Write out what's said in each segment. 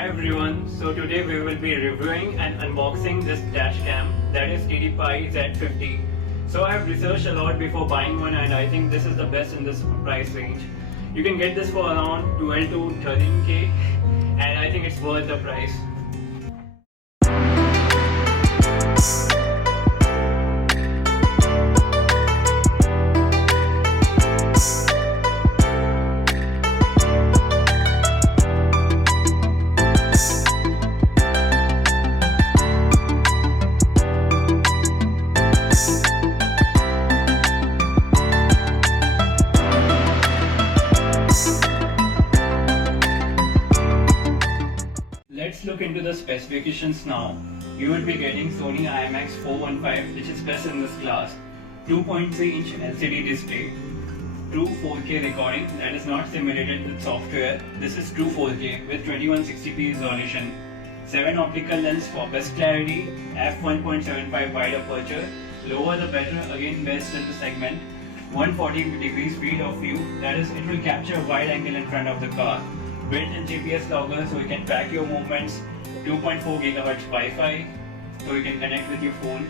Hi everyone, so today we will be reviewing and unboxing this Dashcam, that is DDPAI Z50. So I have researched a lot before buying one and I think this is the best in this price range. You can get this for around 12 to 13k and I think it's worth the price. Let's look into the specifications now. You will be getting Sony IMX415, which is best in this class, 2.3-inch LCD display, true 4K recording that is not simulated with software. This is true 4K with 2160p resolution, 7 optical lens for best clarity, f1.75 wide aperture, lower the better, again best in the segment, 140 degrees field of view, that is it will capture a wide angle in front of the car. Built-in GPS logger so you can track your movements, 2.4 GHz Wi-Fi so you can connect with your phone.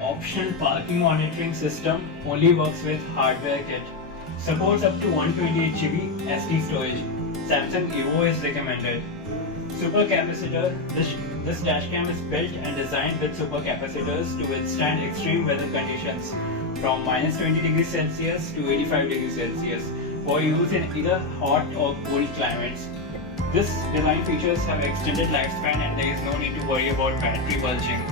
Optional parking monitoring system, only works with hardware kit. Supports up to 128 GB SD storage. Samsung Evo is recommended. Super capacitor, this dashcam is built and designed with super capacitors to withstand extreme weather conditions from -20 degrees Celsius to 85 degrees Celsius. For use in either hot or cold climates. This design features have extended lifespan and there is no need to worry about battery bulging.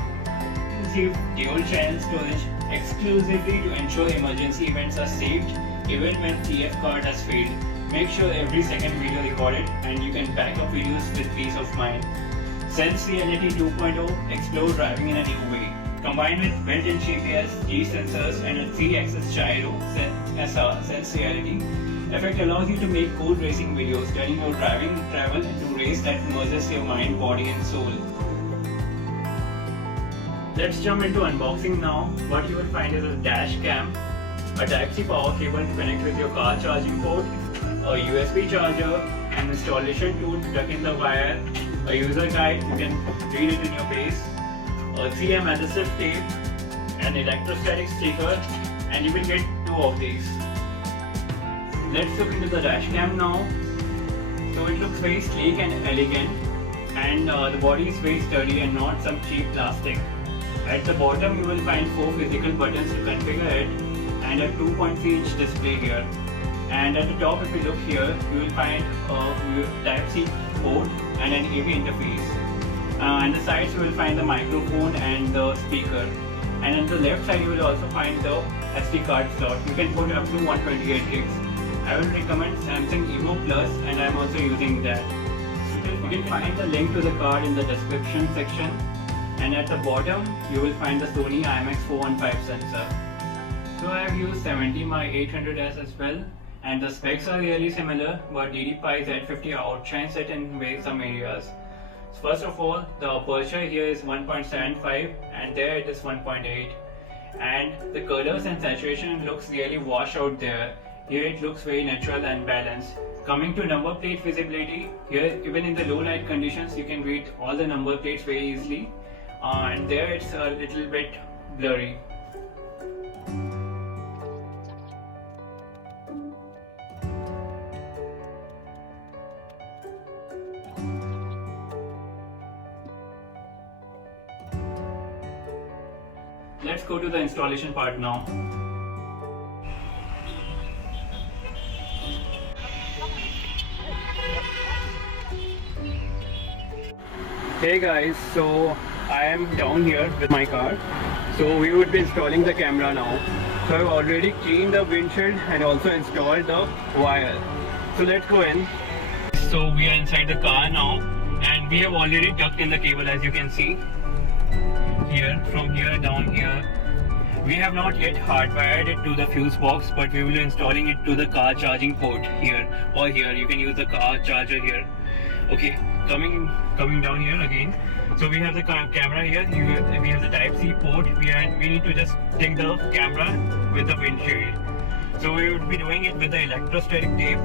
Receive dual channel storage exclusively to ensure emergency events are saved even when TF card has failed. Make sure every second video recorded and you can back up videos with peace of mind. Sense Reality 2.0, explore driving in a new way. Combined with built-in GPS, G sensors and a 3-axis gyro Sense Reality, Effect allows you to make cool racing videos, turning your driving travel into a race that immerses your mind, body and soul. Let's jump into unboxing now. What you will find is a dash cam, a Type-C power cable to connect with your car charging port, a USB charger, an installation tool to plug in the wire, a user guide, you can read it in your pace, a 3M adhesive tape, an electrostatic sticker, and you will get 2 of these. Let's look into the dashcam now. So it looks very sleek and elegant and the body is very sturdy and not some cheap plastic. At the bottom you will find 4 physical buttons to configure it and a 2.3-inch display here. And at the top if you look here, you will find a Type-C port and an AV interface. And the sides you will find the microphone and the speaker. And on the left side you will also find the SD card slot. You can put up to 128 gigs. I will recommend Samsung Evo Plus and I am also using that. You can find the link to the card in the description section and at the bottom you will find the Sony IMX415 sensor. So I have used 70MAI A800S as well and the specs are really similar but DDPAI Z50 outshines it in some areas. First of all, the aperture here is 1.75 and there it is 1.8 and the colors and saturation looks really washed out there. Here it looks very natural and balanced. Coming to number plate visibility, here even in the low light conditions you can read all the number plates very easily and there it's a little bit blurry. Let's go to the installation part now. Hey guys, so I am down here with my car. So we would be installing the camera now. So I've already cleaned the windshield and also installed the wire. So let's go in. So we are inside the car now and we have already tucked in the cable as you can see. Here, from here down here. We have not yet hardwired it to the fuse box but we will be installing it to the car charging port here or here. You can use the car charger here. Okay, coming down here again. So we have the camera here, we have the Type-C port, we need to just take the camera with the windshield. So we would be doing it with the electrostatic tape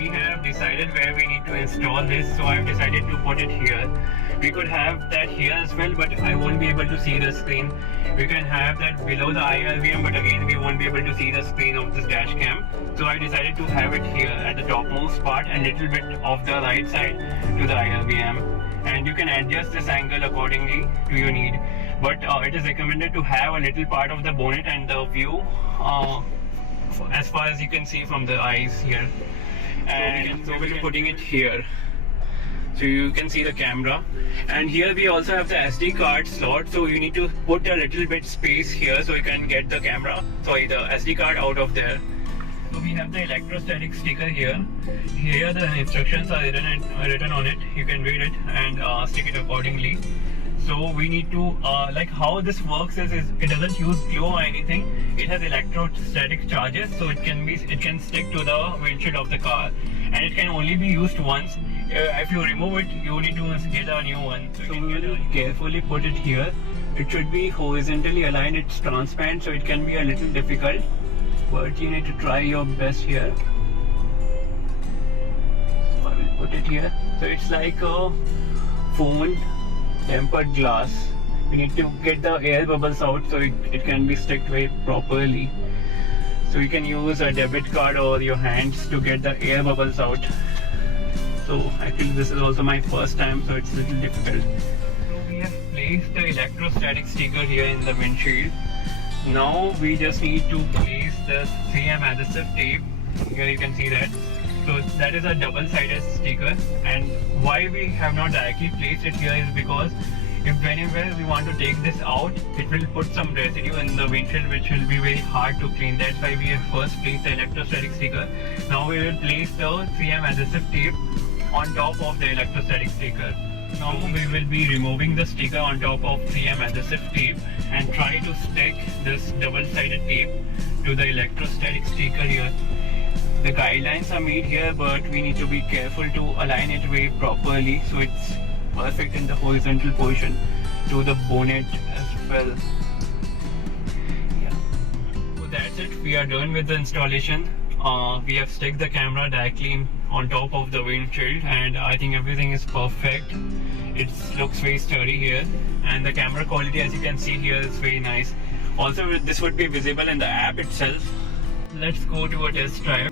we have decided where we need to install this, so I've decided to put it here. We could have that here as well, but I won't be able to see the screen. We can have that below the ILVM, but again we won't be able to see the screen of this dash cam. So I decided to have it here at the topmost part and little bit of the right side to the ILVM. And you can adjust this angle accordingly to your need. But it is recommended to have a little part of the bonnet and the view as far as you can see from the eyes here. And so we're putting it here, so you can see the camera. And here we also have the SD card slot, so you need to put a little bit space here so you can get the the SD card out of there. So we have the electrostatic sticker here. Here the instructions are written on it. You can read it and stick it accordingly. So we need to like how this works is it doesn't use glue or anything. It has electrostatic charges, so it can stick to the windshield of the car, and it can only be used once. If you remove it, you need to get a new one. So we will carefully put it here. It should be horizontally aligned. It's transparent, so it can be a little difficult, but you need to try your best here. So I will put it here. So it's like a phone tempered glass. We need to get the air bubbles out so it can be sticked very properly. So you can use a debit card or your hands to get the air bubbles out. So actually this is also my first time, so it's a little difficult. So we have placed the electrostatic sticker here in the windshield. Now we just need to place the CM adhesive tape. Here you can see that. So that is a double-sided sticker, and why we have not directly placed it here is because if whenever we want to take this out, it will put some residue in the windshield which will be very hard to clean. That's why we have first placed the electrostatic sticker. Now we will place the CM adhesive tape on top of the electrostatic sticker. Now we will be removing the sticker on top of CM adhesive tape and try to stick this double-sided tape to the electrostatic sticker here. The guidelines are made here, but we need to be careful to align it very properly so it's perfect in the horizontal position to the bonnet as well. Yeah. So that's it. We are done with the installation. We have stuck the camera directly on top of the windshield, and I think everything is perfect. It looks very sturdy here, and the camera quality, as you can see here, is very nice. Also, this would be visible in the app itself. Let's go to a test drive.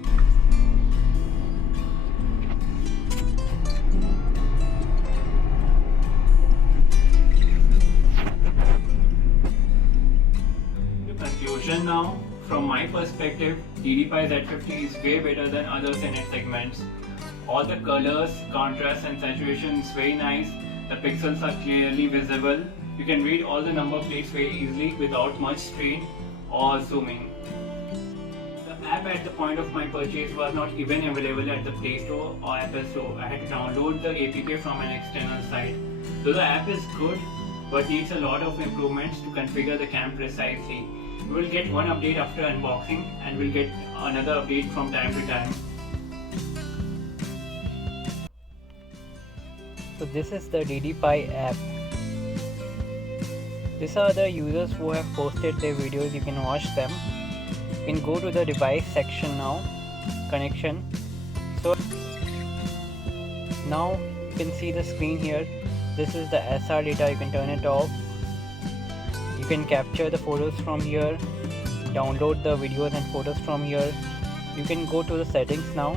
Conclusion now, from my perspective, DDPAI Z50 is way better than others in its segments. All the colors, contrast and saturation is very nice. The pixels are clearly visible. You can read all the number plates very easily without much strain or zooming. The app at the point of my purchase was not even available at the Play Store or Apple Store. I had to download the APK from an external site. So the app is good, but needs a lot of improvements to configure the cam precisely. We will get one update after unboxing, and we'll get another update from time to time. So this is the DDPAI app. These are the users who have posted their videos. You can watch them. You can go to the device section now, connection. So now you can see the screen here. This is the SR data. You can turn it off. You can capture the photos from here, download the videos and photos from here. You can go to the settings now.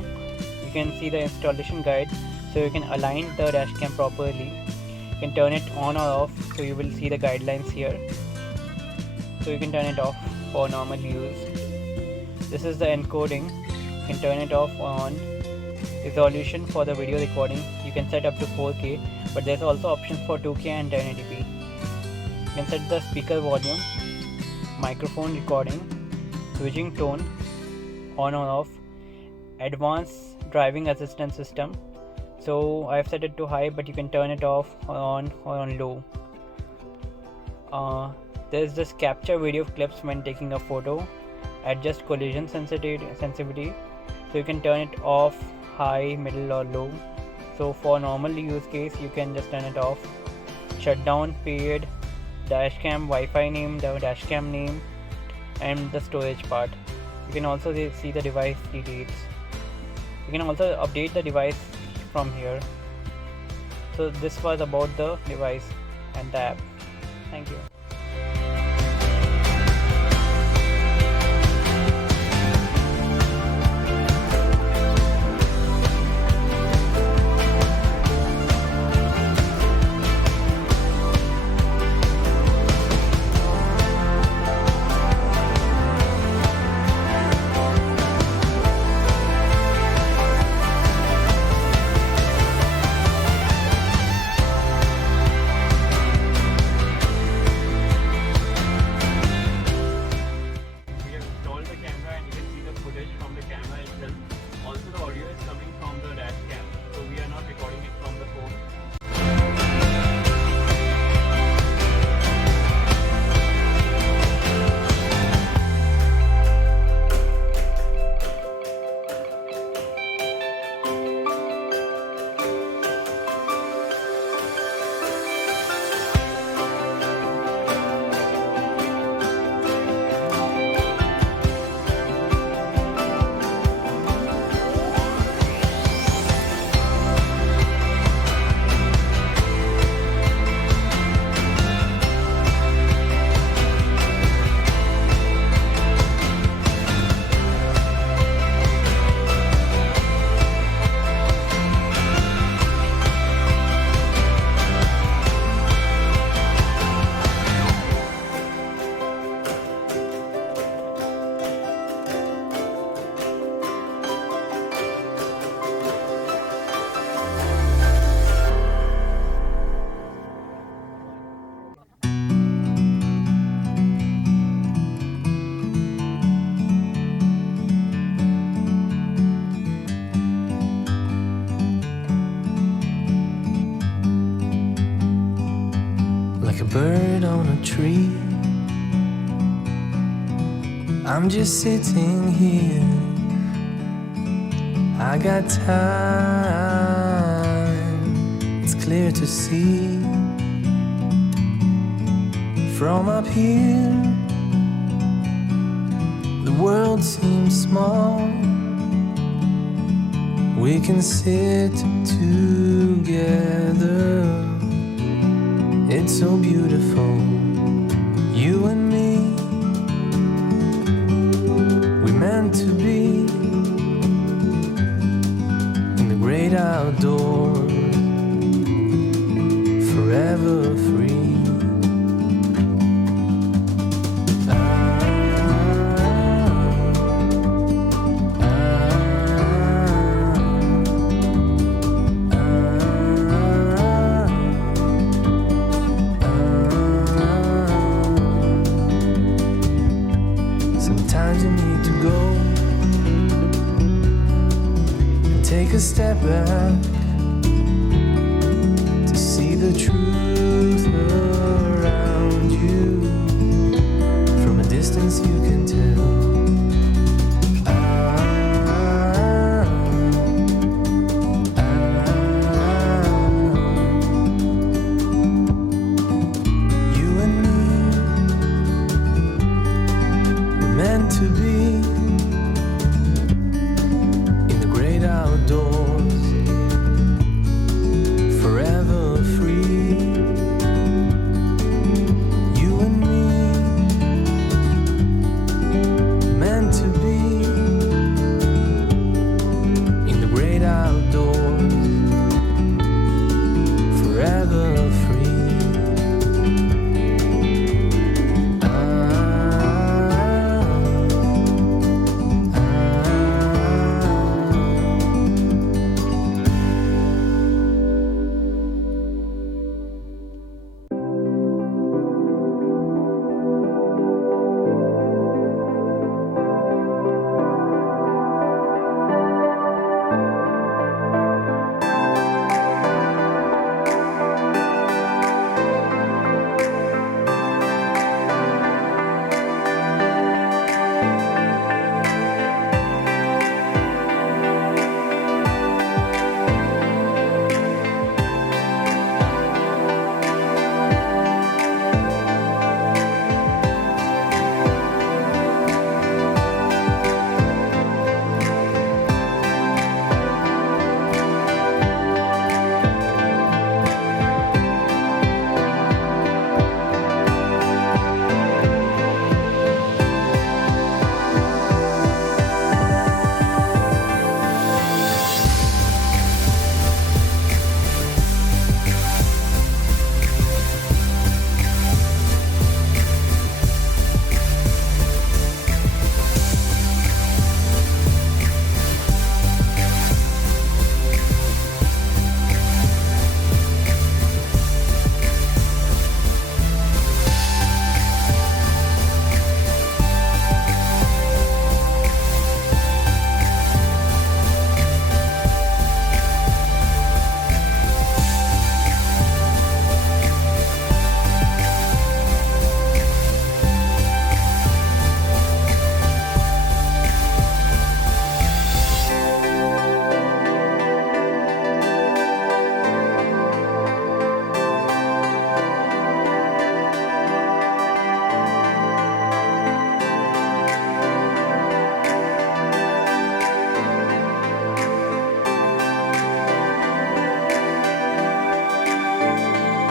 You can see the installation guide, so you can align the dashcam properly. You can turn it on or off, so you will see the guidelines here. So you can turn it off for normal use. This is the encoding. You can turn it off on. Resolution for the video recording, you can set up to 4K, but there's also options for 2K and 1080p. You can set the speaker volume, microphone recording, switching tone, on or off, advanced driving assistance system. So I've set it to high, but you can turn it off on or on low. There's this capture video clips when taking a photo, adjust collision sensitivity. So you can turn it off, high, middle or low. So for normal use case, you can just turn it off. Shutdown period, dashcam Wi-Fi name, the dashcam name, and the storage part. You can also see the device details. You can also update the device from here. So this was about the device and the app. Thank you. We have installed the camera and you can see the footage from the camera itself. Also the audio is coming from the Dashcam, so we are not recording it from the phone. Like a bird on a tree, I'm just sitting here. I got time, it's clear to see. From up here, the world seems small. We can sit together. It's so beautiful, you and me. We meant to be in the great outdoors, forever free. Sometimes you need to go and take a step back to see the truth around you. From a distance you can tell